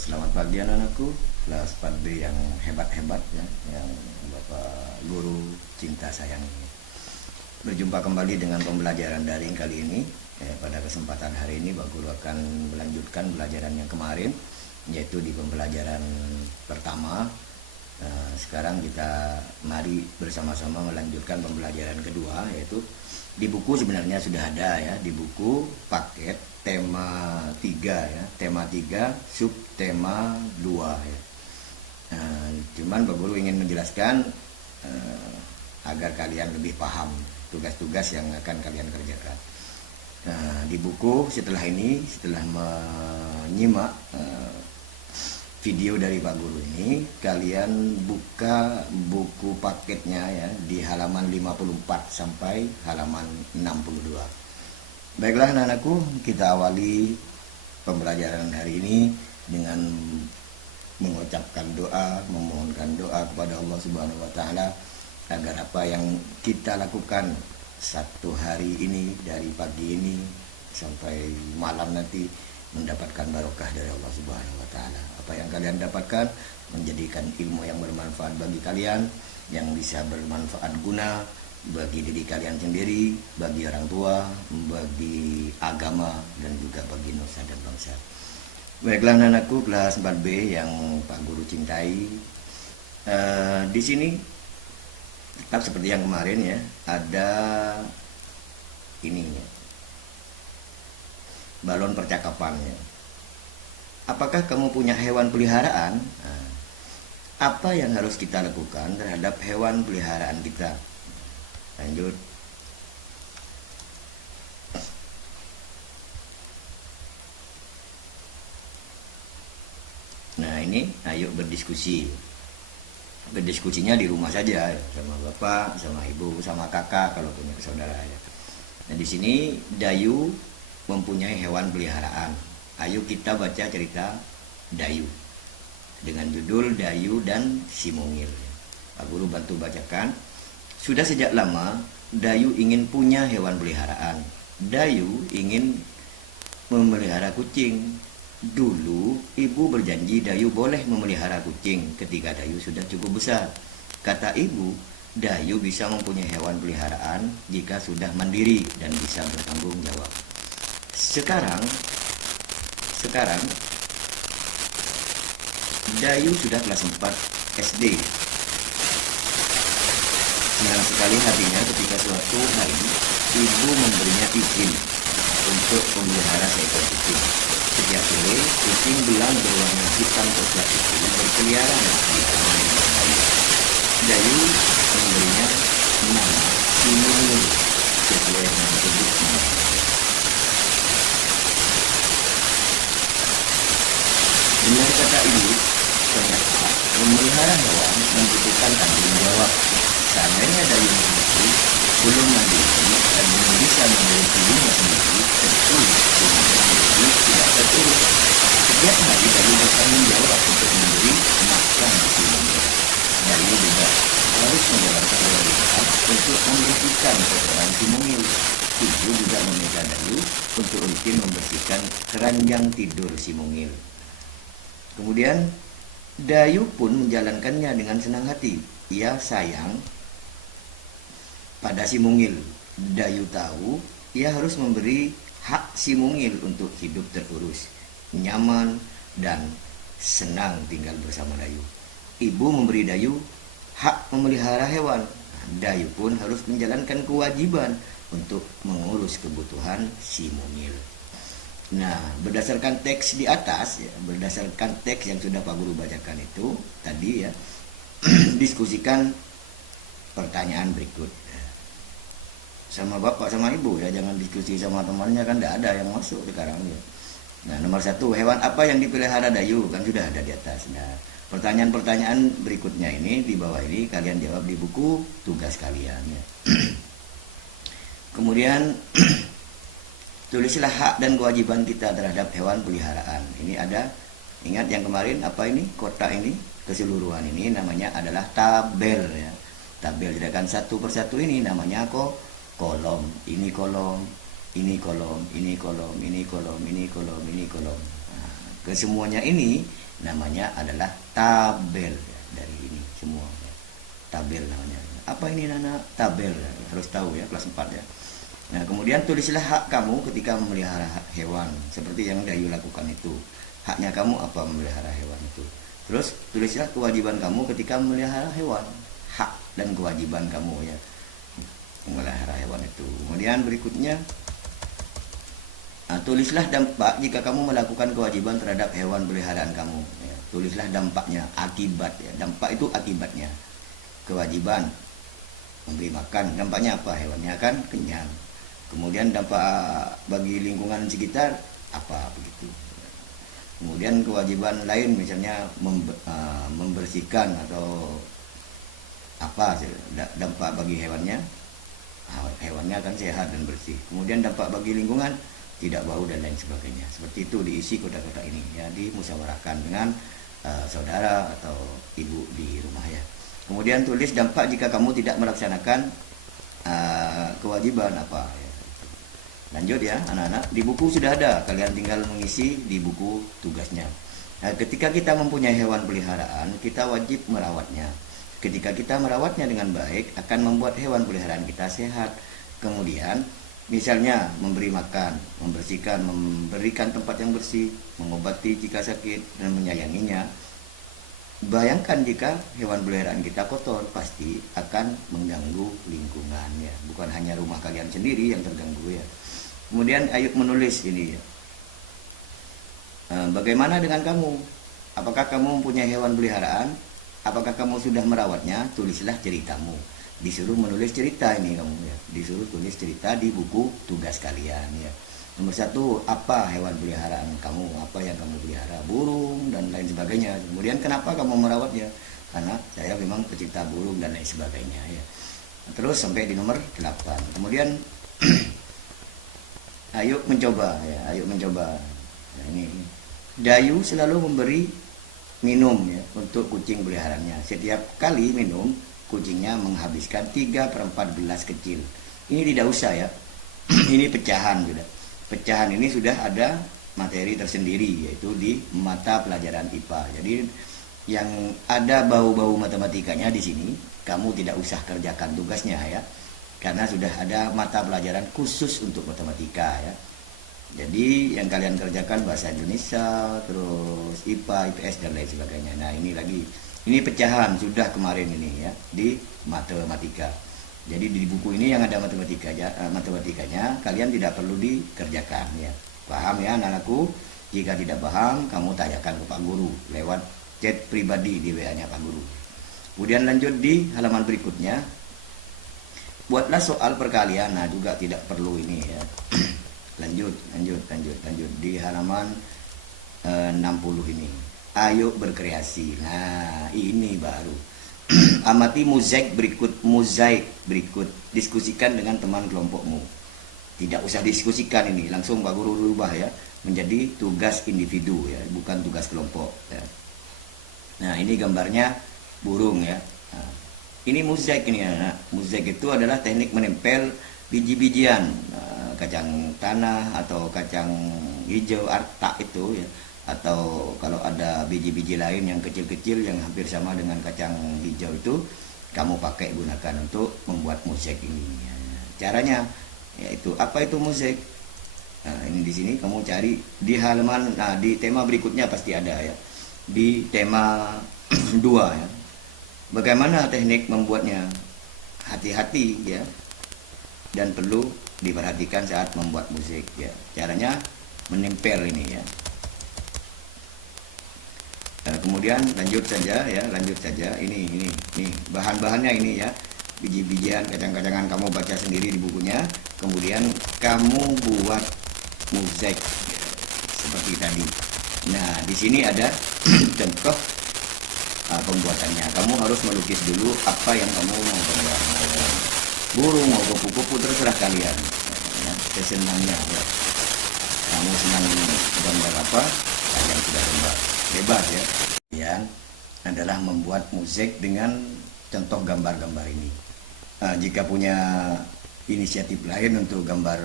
Selamat pagi anak-anakku, kelas 4B yang hebat-hebat ya, yang Bapak Guru cinta sayang ini. Berjumpa kembali dengan pembelajaran daring kali ini. Pada kesempatan hari ini Pak Guru akan melanjutkan pelajaran yang kemarin, yaitu di pembelajaran pertama. Sekarang kita mari bersama-sama melanjutkan pembelajaran kedua, yaitu di buku sebenarnya sudah ada ya, di buku paket tema 3 ya, tema 3 subtema 2 ya. Cuman Pak Guru ingin menjelaskan agar kalian lebih paham tugas-tugas yang akan kalian kerjakan. Di buku setelah ini, setelah menyimak video dari Pak Guru ini, kalian buka buku paketnya ya di halaman 54 sampai halaman 62. Baiklah anak-anakku, kita awali pembelajaran hari ini dengan mengucapkan doa, memohonkan doa kepada Allah Subhanahu wa taala agar apa yang kita lakukan satu hari ini, dari pagi ini sampai malam nanti, mendapatkan barokah dari Allah Subhanahu wa taala. Apa yang kalian dapatkan menjadikan ilmu yang bermanfaat bagi kalian, yang bisa bermanfaat guna bagi diri kalian sendiri, bagi orang tua, bagi agama, dan juga bagi nusa dan bangsa. Baiklah anak-anakku kelas 4B yang Pak Guru cintai. Di sini tetap seperti yang kemarin ya, ada ini ya, balon percakapannya. Apakah kamu punya hewan peliharaan? Apa yang harus kita lakukan terhadap hewan peliharaan kita? Lanjut. Nah ini, ayo berdiskusi. Berdiskusinya di rumah saja, sama bapak, sama ibu, sama kakak kalau punya saudara ya. Nah di sini Dayu mempunyai hewan peliharaan. Ayo kita baca cerita Dayu dengan judul Dayu dan si Mungil. Pak Guru bantu bacakan. Sudah sejak lama Dayu ingin punya hewan peliharaan. Dayu ingin memelihara kucing. Dulu ibu berjanji Dayu boleh memelihara kucing ketika Dayu sudah cukup besar. Kata ibu, Dayu bisa mempunyai hewan peliharaan jika sudah mandiri dan bisa bertanggung jawab. Sekarang Dayu sudah kelas 4 SD. Senang sekali hatinya ketika suatu hari ibu memberinya izin untuk memelihara seekor kucing. Setiap sore kucing belang berwarna hitam coklat itu berkeliaran di taman yang berbahaya. Dayu memberinya nama si Mungil sesuai dengan sebut nama. Benar kata ibu, ternyata memelihara hewan membutuhkan tanggung jawab. Seandainya Dayu sendiri belum mandiri dan belum bisa memberi dirinya sendiri, tentu Dayu tidak terurus. Setiap hari Dayu bertanggung jawab untuk memberi makan si Mungil. Dayu juga harus menjalankan kewajiban untuk membersihkan kotoran si Mungil. Ibu juga meminta Dayu untuk rutin membersihkan keranjang tidur si Mungil. Kemudian Dayu pun menjalankannya dengan senang hati. Ia sayang pada si Mungil. Dayu tahu ia harus memberi hak si Mungil untuk hidup terurus, nyaman, dan senang tinggal bersama Dayu. Ibu memberi Dayu hak memelihara hewan. Dayu pun harus menjalankan kewajiban untuk mengurus kebutuhan si Mungil. Nah, berdasarkan teks di atas ya, berdasarkan teks yang sudah Pak Guru bacakan itu tadi ya, diskusikan pertanyaan berikut. Sama bapak sama ibu ya, jangan diskusi sama temannya, kan tidak ada yang masuk sekarang ya. Nah, nomor 1, hewan apa yang dipelihara Dayu? Kan sudah ada di atas. Nah, pertanyaan-pertanyaan berikutnya ini di bawah ini kalian jawab di buku tugas kalian ya. Kemudian tulislah hak dan kewajiban kita terhadap hewan peliharaan. Ini ada, ingat yang kemarin apa ini? Kotak ini, keseluruhan ini namanya adalah tabel ya. Tabel gerakan satu persatu ini namanya kolom. Ini kolom, ini kolom, ini kolom, ini kolom, ini kolom, ini kolom. Nah, kesemuanya ini namanya adalah tabel ya, dari ini semua ya. Tabel namanya. Apa ini Nana? Tabel ya. Harus tahu ya, kelas 4 ya. Nah, kemudian tulislah hak kamu ketika memelihara hewan seperti yang Dayu lakukan itu. Haknya kamu apa memelihara hewan itu. Terus tulislah kewajiban kamu ketika memelihara hewan. Hak dan kewajiban kamu ya memelihara hewan itu. Kemudian berikutnya, tulislah dampak jika kamu melakukan kewajiban terhadap hewan peliharaan kamu ya. Tulislah dampaknya, akibat ya. Dampak itu akibatnya. Kewajiban memberi makan, dampaknya apa? Hewannya akan kenyang. Kemudian dampak bagi lingkungan sekitar apa, begitu. Kemudian kewajiban lain misalnya membersihkan atau apa, dampak bagi hewannya akan sehat dan bersih. Kemudian dampak bagi lingkungan, tidak bau dan lain sebagainya. Seperti itu diisi kotak-kotak ini ya, dimusyawarahkan dengan saudara atau ibu di rumah ya. Kemudian tulis dampak jika kamu tidak melaksanakan kewajiban apa ya. Lanjut ya anak-anak, di buku sudah ada, kalian tinggal mengisi di buku tugasnya. Nah, ketika kita mempunyai hewan peliharaan, kita wajib merawatnya. Ketika kita merawatnya dengan baik, akan membuat hewan peliharaan kita sehat. Kemudian misalnya memberi makan, membersihkan, memberikan tempat yang bersih, mengobati jika sakit, dan menyayanginya. Bayangkan jika hewan peliharaan kita kotor, pasti akan mengganggu lingkungan ya. Bukan hanya rumah kalian sendiri yang terganggu ya. Kemudian ayo menulis ini ya. Bagaimana dengan kamu? Apakah kamu mempunyai hewan peliharaan? Apakah kamu sudah merawatnya? Tulislah ceritamu. Disuruh menulis cerita ini kamu ya. Disuruh tulis cerita di buku tugas kalian ya. Nomor 1, apa hewan peliharaan kamu? Apa yang kamu pelihara? Burung dan lain sebagainya. Kemudian kenapa kamu merawatnya? Karena saya memang pecinta burung dan lain sebagainya ya. Terus sampai di nomor 8. Kemudian ayo mencoba ya, ayo mencoba. Nah, ini Dayu selalu memberi minum ya untuk kucing peliharaannya. Setiap kali minum, kucingnya menghabiskan 3/4 gelas kecil. Ini tidak usah ya. Ini pecahan sudah. Pecahan ini sudah ada materi tersendiri, yaitu di mata pelajaran IPA. Jadi yang ada bau-bau matematikanya di sini, kamu tidak usah kerjakan tugasnya ya. Karena sudah ada mata pelajaran khusus untuk matematika ya. Jadi yang kalian kerjakan bahasa Indonesia, terus IPA, IPS dan lain sebagainya. Nah ini lagi, ini pecahan sudah kemarin ini ya di matematika. Jadi di buku ini yang ada matematikanya kalian tidak perlu dikerjakan ya. Paham ya anak-anakku? Jika tidak paham, kamu tanyakan ke Pak Guru lewat chat pribadi di WA-nya Pak Guru. Kemudian lanjut di halaman berikutnya. Buatlah soal perkalian, nah juga tidak perlu ini ya. lanjut di halaman 60 ini. Ayo berkreasi. Nah, ini baru. Amati mozaik berikut. Diskusikan dengan teman kelompokmu. Tidak usah diskusikan ini, langsung Pak Guru rubah ya menjadi tugas individu ya, bukan tugas kelompok ya. Nah, ini gambarnya burung ya. Nah, ini mozaik ini ya. Mozaik itu adalah teknik menempel biji-bijian, kacang tanah atau kacang hijau arta itu ya, atau kalau ada biji-biji lain yang kecil-kecil yang hampir sama dengan kacang hijau itu, kamu pakai gunakan untuk membuat mozaik ini ya. Caranya yaitu apa itu mozaik? Nah, ini di sini kamu cari di halaman, nah di tema berikutnya pasti ada ya, di tema 2 ya. Bagaimana teknik membuatnya? Hati-hati ya, dan perlu diperhatikan saat membuat musik ya. Caranya menempel ini ya. Kemudian lanjut saja. Ini bahan-bahannya ini ya. Biji-bijian, kacang-kacangan kamu baca sendiri di bukunya. Kemudian kamu buat musik ya, seperti tadi. Nah, di sini ada contoh pembuatannya. Kamu harus melukis dulu apa yang kamu mau gambar. Burung mau kupu-kupu terserah kalian ya, kesenangnya ya. Kamu senang gambar apa, kalian sudah gambar, bebas ya. Yang adalah membuat musik dengan contoh gambar-gambar ini. Jika punya inisiatif lain untuk gambar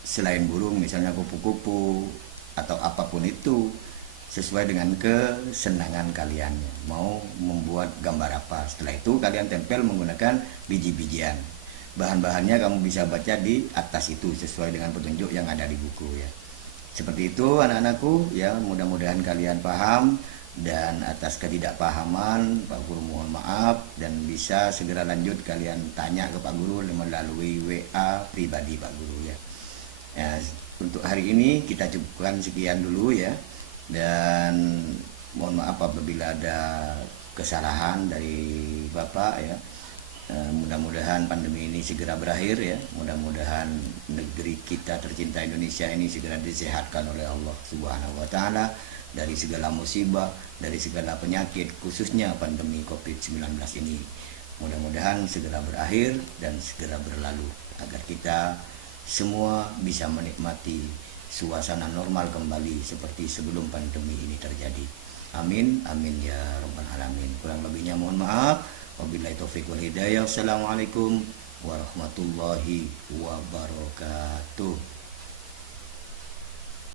selain burung, misalnya kupu-kupu atau apapun itu, sesuai dengan kesenangan kalian. Mau membuat gambar apa, setelah itu kalian tempel menggunakan biji-bijian. Bahan-bahannya kamu bisa baca di atas itu sesuai dengan petunjuk yang ada di buku ya. Seperti itu anak-anakku ya, mudah-mudahan kalian paham, dan atas ketidakpahaman Pak Guru mohon maaf, dan bisa segera lanjut kalian tanya ke Pak Guru melalui WA pribadi Pak Guru ya. Ya, untuk hari ini kita cukupkan sekian dulu ya, dan mohon maaf apabila ada kesalahan dari Bapak ya. Mudah-mudahan pandemi ini segera berakhir ya, mudah-mudahan negeri kita tercinta Indonesia ini segera disehatkan oleh Allah Subhanahu wa taala dari segala musibah, dari segala penyakit, khususnya pandemi Covid-19 ini. Mudah-mudahan segera berakhir dan segera berlalu agar kita semua bisa menikmati suasana normal kembali seperti sebelum pandemi ini terjadi. Amin, amin ya rabbal alamin. Kurang lebihnya mohon maaf. Wabillahi taufiq wal hidayah. Assalamualaikum warahmatullahi wabarakatuh.